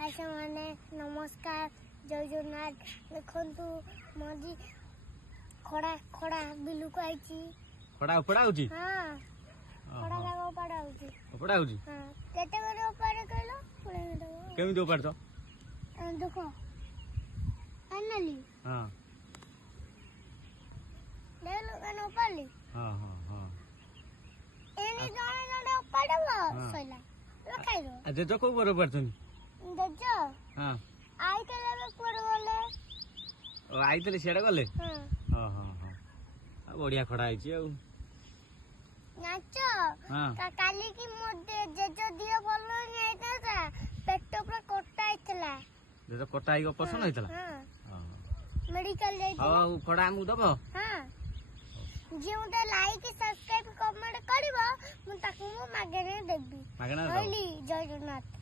हाय सामने नमस्कार जय जगन्नाथ देखंतु मजी खड़ा खड़ा बिलु को आइची खड़ा उपड़ा होची हां खड़ा लगा उपड़ा होची हां केते करे उपड़ा कहलो केमी दो पड़तो देखो फाइनली हां ले लो कनो उपड़ली हां हां हां एनी जणे जणे उपड़लो सइला लखाइ दो जे जो को बरो पड़तनी दज्जो हां आई केले पर बोले ओ आई तले सेडा गले हां हां हां हां बढ़िया खड़ा आइची आ नाचो हां काली की मोदे जेजो दियो बोलो नहीं था पेट पर कोटा आइतला जे तो कोटा आई ऑपरेशन होइतला हां हां मेडिकल जाई हां खड़ा मु दबो हां जेउ ते लाइक सब्सक्राइब कमेंट करबो मु ताकू मागेने देबी मागेना होइली जय जगन्नाथ।